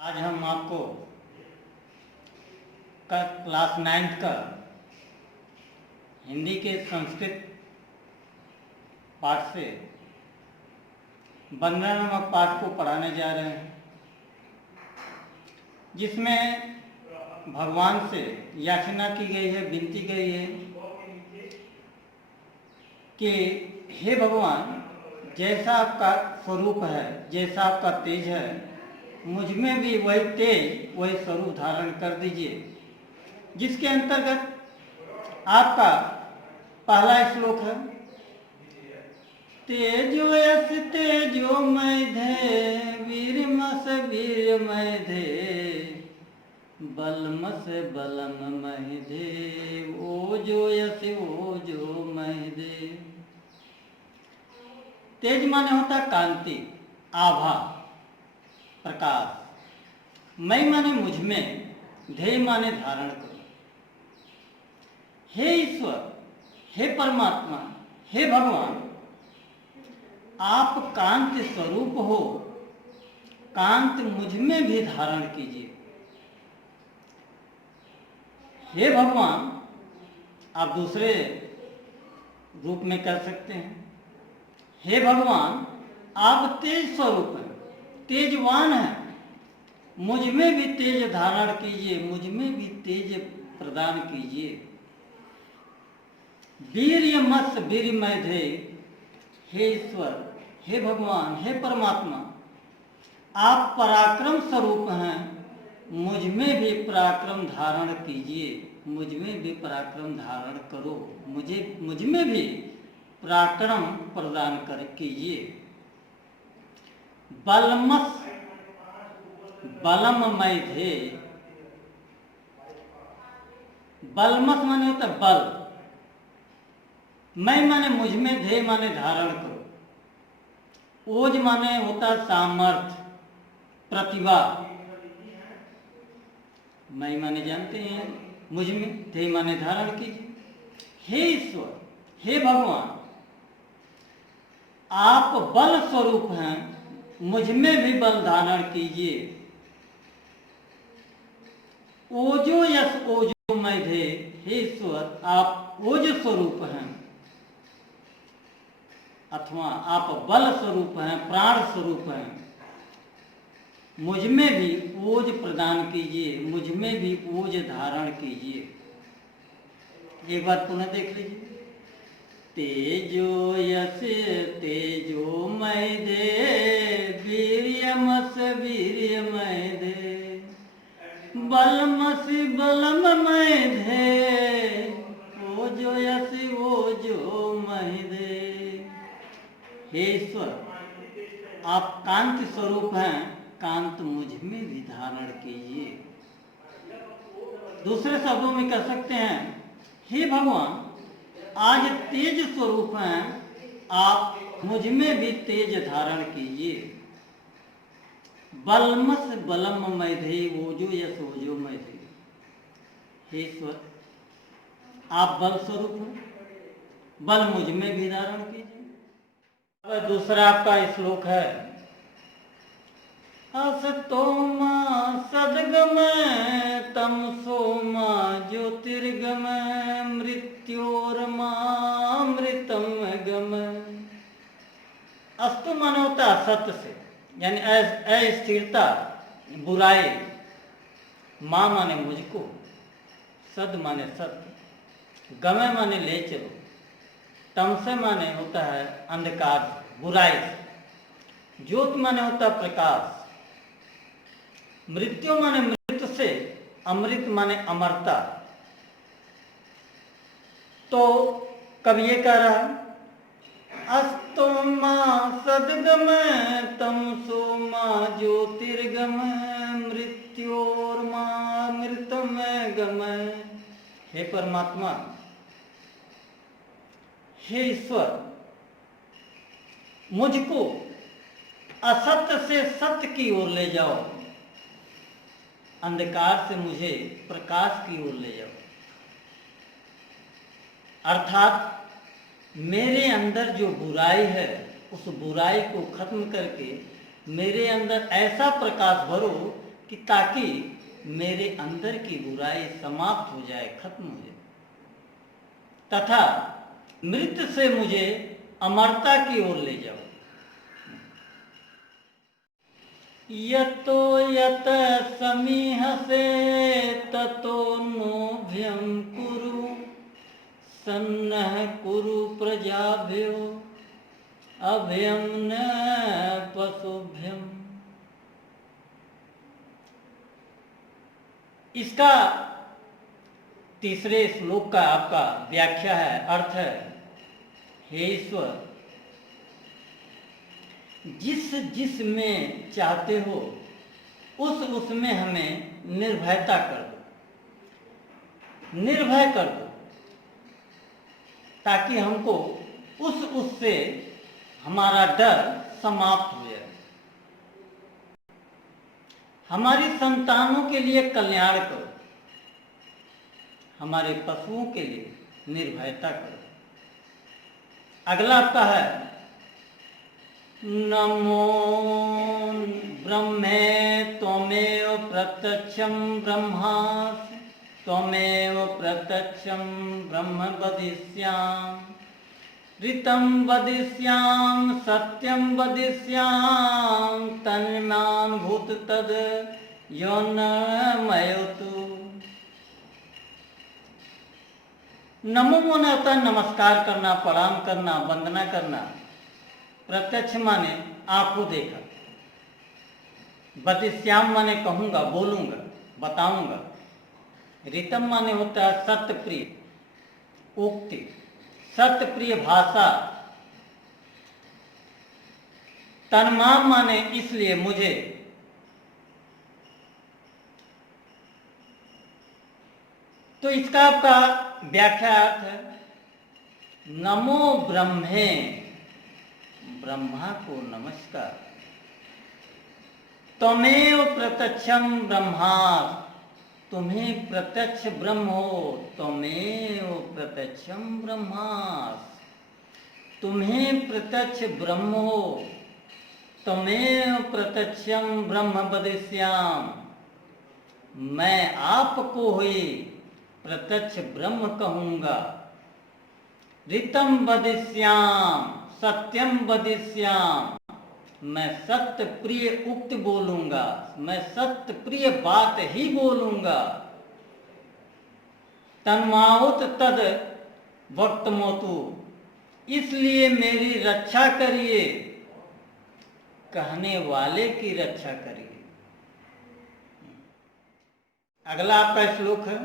आज हम आपको क्लास 9th का हिंदी के संस्कृत पाठ से 15 नंबर पाठ को पढ़ाने जा रहे हैं, जिसमें भगवान से याचना की गई है, विनती गई है कि हे भगवान, जैसा आपका स्वरूप है, जैसा आपका तेज है, मुझ में भी वही तेज, वही स्वरूप धारण कर दीजिए। जिसके अंतर्गत आपका पहला श्लोक है, तेजो यस तेजो मैधे वीरमस वीरमय धे बलमस बलम मैधे ओजो यस ओजो मैधे। तेज माने होता कांति, आभा, प्रकाश। मैं माने मुझ में, ध्येय माने धारण करो। हे ईश्वर, हे परमात्मा, हे भगवान, आप कांति स्वरूप हो, कांति मुझ में भी धारण कीजिए। हे भगवान, आप दूसरे रूप में कर सकते हैं। हे भगवान, आप तेज स्वरूप हैं, तेजवान है, मुझ में भी तेज धारण कीजिए, मुझ में भी तेज प्रदान कीजिए। वीर्यमस वीर्यमय धे, हे ईश्वर, हे भगवान, हे परमात्मा, आप पराक्रम स्वरूप हैं, मुझ में भी पराक्रम धारण कीजिए, मुझ में भी पराक्रम धारण करो, मुझ में भी पराक्रम प्रदान कर कीजिए। बलमस बलम मैधे, बलमस माने होता बल, मैं माने मुझ में, ध्येय माने धारण करो, ओज माने होता सामर्थ्य, प्रतिभा। मैं माने जानते हैं, मुझ में, ध्येय माने धारण कीजिए। हे ईश्वर, हे भगवान, आप बल स्वरूप हैं, मुझ में भी बल धारण कीजिए। ओजो यस ओजो मैधे, हे ईश्वर, आप ओज स्वरूप हैं, अथवा आप बल स्वरूप हैं, प्राण स्वरूप हैं, मुझ में भी ओज प्रदान कीजिए, मुझ में भी ओज धारण कीजिए। एक बार पुनः देख लीजिए। तेजो यस तेजो मैधे वीर्यमस वीर्यमय धे बलमस बलम मैधे ओजो यस ओजो मैधे। हे ईश्वर, आप कांति स्वरूप हैं, कांत मुझ में भी धारण कीजिए। दूसरे शब्दों में कह सकते हैं, हे भगवान, आज तेज स्वरूप हैं, आप मुझ में भी तेज धारण कीजिए। बलमस बलम मैधे ओजो यस ओजो मैधे। हे ईश्वर, आप बल स्वरूप हैं, बल मुझ में भी धारण कीजिए। अब दूसरा आपका श्लोक है, असतोमा सद्गमय तमसोमा ज्योतिर्गमय मृत्योर्मामृतम गमय। अस्तु माने होता असत्य से, यानी अस्थिरता, बुराई। माँ माने मुझको, सद माने सत्य, गमय माने ले चलो, तमसे माने होता है अंधकार, बुराई, ज्योति माने होता प्रकाश, मृत्यु माने मृत्यु से, अमृत माने अमरता। तो कब ये कह रहा है, अस्तो मां सद्गमय तमसो मां ज्योतिर्गमय मृत्योर्मामृतमय गमय। हे परमात्मा, हे ईश्वर, मुझको असत्य से सत्य की ओर ले जाओ, अंधकार से मुझे प्रकाश की ओर ले जाओ। अर्थात मेरे अंदर जो बुराई है, उस बुराई को खत्म करके मेरे अंदर ऐसा प्रकाश भरो कि ताकि मेरे अंदर की बुराई समाप्त हो जाए, खत्म हो जाए, तथा मृत्यु से मुझे अमरता की ओर ले जाओ। यतो यत समीहसे ततो नोभ्यं कुरु, सन्नः कुरु प्रजाभ्यो अभयं न पशुभ्यम। इसका तीसरे श्लोक का आपका व्याख्या है, अर्थ है, हे ईश्वर, जिस में चाहते हो उसमें हमें निर्भयता कर दो, निर्भय कर दो, ताकि हमको उससे हमारा डर समाप्त हो जाए। हमारी संतानों के लिए कल्याण करो, हमारे पशुओं के लिए निर्भयता करो। अगला आपका है, नमो ब्रह्मे त्वमेव प्रत्यक्षं ब्रह्मासि, त्वमेव प्रत्यक्षं ब्रह्म वदिष्यामि, ऋतं वदिष्यामि, सत्यं वदिष्यामि, तन्मां भूत तद् यो न मयोतु। नमो माने होता है नमस्कार करना, प्रणाम करना, वंदना करना। प्रत्यक्ष माने आंखों देखा, वदिष्याम माने कहूंगा, बोलूंगा, बताऊंगा। ऋतम माने होता है सत्य प्रिय उक्ति, सत्य प्रिय भाषा। तन्माम माने इसलिए मुझे। तो इसका आपका व्याख्या अर्थ है, नमो ब्रह्मे, ब्रह्मा को नमस्कार, त्वमेव प्रत्यक्षं ब्रह्मा, तुम्हें प्रत्यक्ष ब्रह्म हो, त्वमेव प्रत्यक्षं ब्रह्मासि, तुम्हें प्रत्यक्ष ब्रह्म हो, त्वमेव प्रत्यक्षं ब्रह्म वदिष्यामि, मैं आपको हुई प्रत्यक्ष ब्रह्म कहूंगा। ऋतं वदिष्यामि, सत्यम वदिष्यामि, मैं सत्य प्रिय उक्त बोलूंगा, मैं सत्य प्रिय बात ही बोलूंगा। तन्माहुत तद वक्तमोतु, इसलिए मेरी रक्षा करिए, कहने वाले की रक्षा करिए। अगला आपका श्लोक है,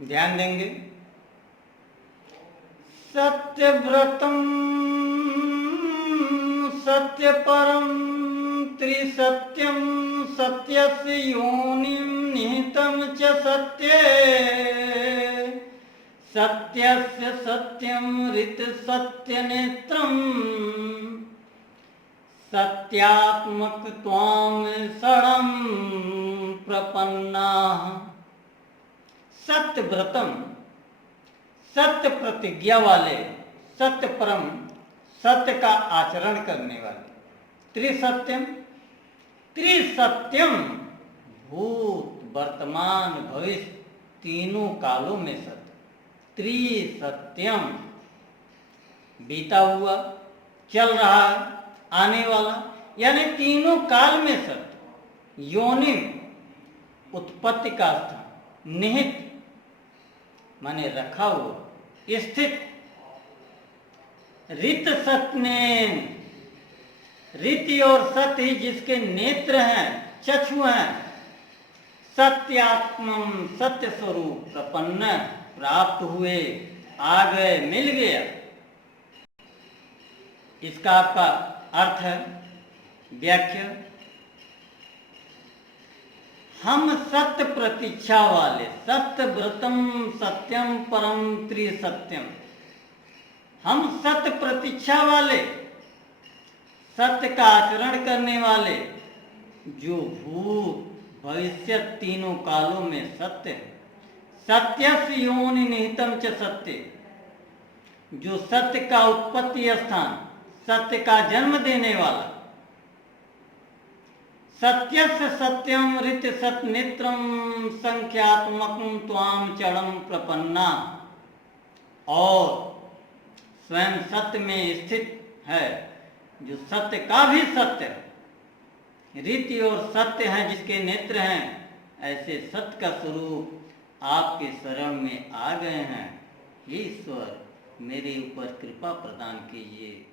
ध्यान देंगे। सत्यव्रतम सत्यपरम त्रिसत्यम, सत्यस्य योनिं निहितं च सत्ये, सत्यस्य सत्यं ऋतसत्यनेत्रं, सत्यात्मकत्वां षडं प्रपन्नाः। सत्यव्रतम, सत्य प्रतिज्ञा वाले, सत्य परम, सत्य का आचरण करने वाले। त्रिसत्यम, त्रिसत्यम, भूत वर्तमान भविष्य तीनों कालों में सत्य। त्रिसत्यम, बीता हुआ, चल रहा है, आने वाला, यानी तीनों काल में सत्य। योनि, उत्पत्ति का स्थान, निहित माने रखा हुआ, स्थित। ऋत सत्यनेन, ऋति और सत्य ही जिसके नेत्र हैं, चक्षु हैं। सत्यात्मम, सत्य स्वरूप, प्रपन्न, प्राप्त हुए, आ गए, मिल गया। इसका आपका अर्थ है, व्याख्या, हम सत्य प्रतीक्षा वाले, सत्य व्रतम सत्यम परम त्रिसत्यम, हम सत्य प्रतीक्षा वाले, सत्य का आचरण करने वाले, जो भूत भविष्य तीनों कालों में सत्य है। सत्यस्य योनि निहितम च सत्य, जो सत्य का उत्पत्ति स्थान, सत्य का जन्म देने वाला, सत्यस्य सत्यम ऋत सतनेत्रम संख्यात्मकम त्वाम चरणम प्रपन्ना, और स्वयं सत्य में स्थित है जो सत्य का भी सत्य है, रीति और सत्य हैं जिसके नेत्र हैं, ऐसे सत्य का स्वरूप आपके शरण में आ गए हैं। हे ईश्वर, मेरे ऊपर कृपा प्रदान कीजिए।